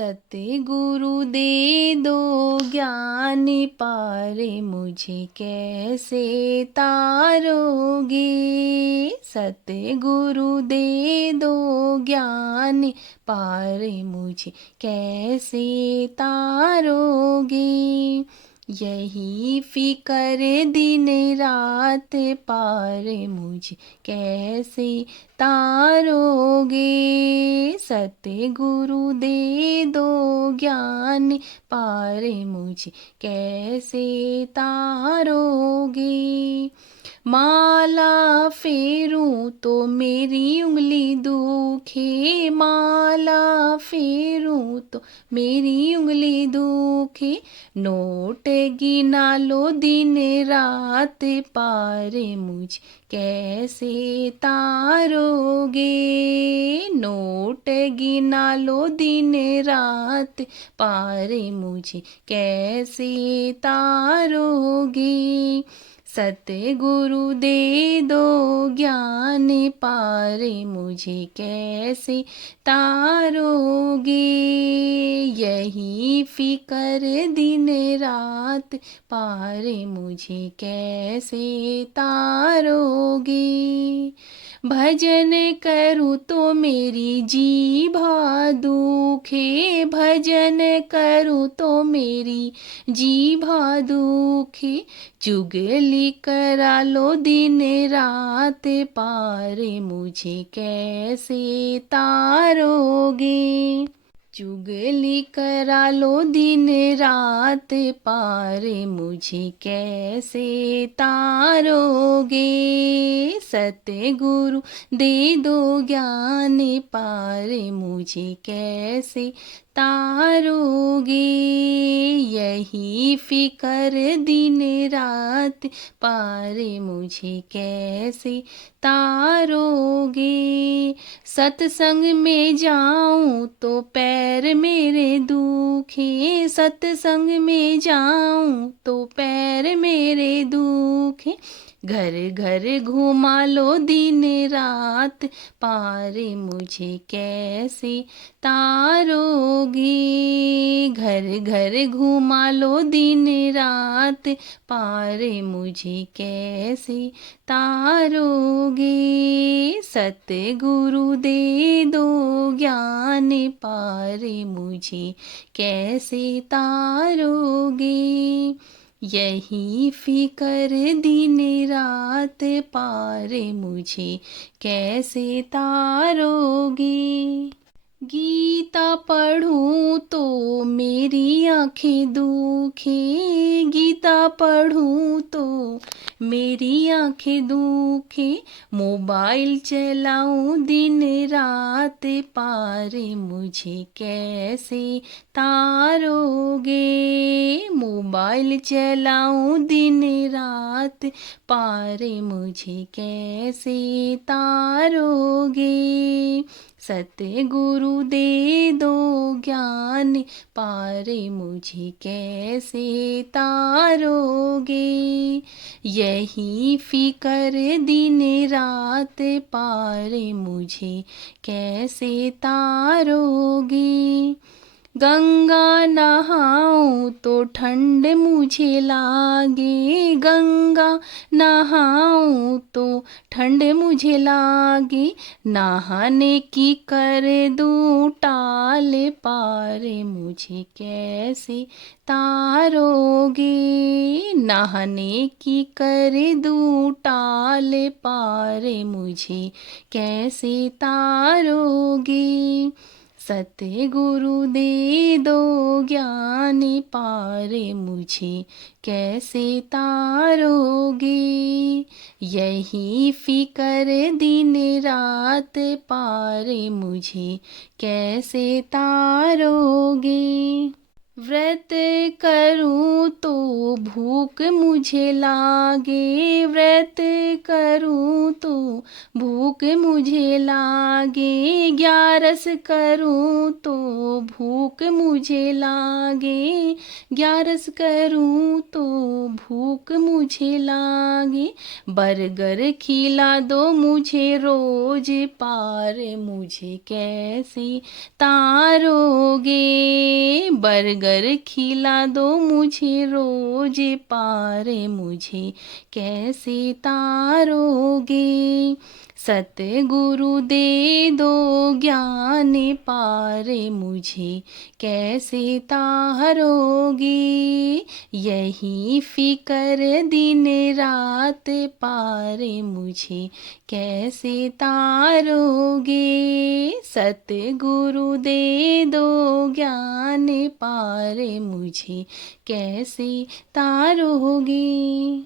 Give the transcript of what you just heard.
सतगुरु दे दो ज्ञान पार मुझे कैसे तारोगे। सतगुरु दे दो ज्ञान पार मुझे कैसे तारोगे। यही फिकर दिन रात पार मुझे कैसे तारोगे। सतगुरु दे दो ज्ञान पार मुझे कैसे तारोगे। माला फेरूं तो मेरी उंगली दुखे, माला फेरूं तो मेरी उंगली दुखे। नोट गिना लो दिन रात पार मुझे कैसे तारोगे। नोट गिना लो दिन रात पार मुझे कैसे तारोगे। सतगुरु दे दो ज्ञान पार मुझे कैसे तारोगे। यही फिकर दिन रात पार मुझे कैसे तारोगे। भजन करूँ तो मेरी जीभा दुखे, भजन करूँ तो मेरी जीभा दुखे। चुगली करा लो दिन रात पार मुझे कैसे तारोगे। चुगली करा लो दिन रात पार मुझे कैसे तारोगे। सतगुरु दे दो ज्ञान पार मुझे कैसे तारोगे। यही फिकर दिन रात पार मुझे कैसे तारोगे। सत्संग में जाऊं तो पैर मेरे दुखे, सत्संग में जाऊं तो पैर मेरे दुखे। घर घर घुमा लो दिन रात पार मुझे कैसे तारोगे। घर घर घुमा लो दिन रात पार मुझे कैसे तारोगे। सतगुरु दे दो ज्ञान पार मुझे कैसे तारोगे। यही फिकर दिन रात पार मुझे कैसे तारोगे। गीता पढ़ूं तो मेरी आँखें दुखे, गीता पढ़ूं तो मेरी आँखें दुखे। मोबाइल चलाऊं दिन रात पार मुझे कैसे तारोगे। मोबाइल चलाऊं दिन रात पार मुझे कैसे तारोगे। सतगुरु दे दो ज्ञान पार मुझे कैसे तारोगे। यही फिकर दिन रात पार मुझे कैसे तारोगे। गंगा नहाऊं तो ठंड मुझे लागे, गंगा नहाऊं तो ठंड मुझे लागे। नहाने की कर दूं टाल पार मुझे कैसे तारोगे। नहाने की कर दूं टाल पार मुझे कैसे तारोगे। सतगुरु दे दो ज्ञान पार मुझे कैसे तारोगे। यही फिकर दिन रात पार मुझे कैसे तारोगे। व्रत करूं तो भूख मुझे लागे, व्रत करूं तो भूख मुझे लागे, ग्यारस करूं तो भूख मुझे लागे, ग्यारस करूं तो भूख मुझे लागे। बर्गर खिला दो मुझे रोज पार, मुझे कैसे तारोगे, बर्गर खिला दो मुझे रोज पार, मुझे कैसे तारोगे। सतगुरु दे दो ज्ञान पार, मुझे कैसे तारोगे। यही फिकर दिन रात पार, मुझे कैसे तारोगे। सतगुरु दे दो ज्ञान पार, मुझे कैसे तारोगे।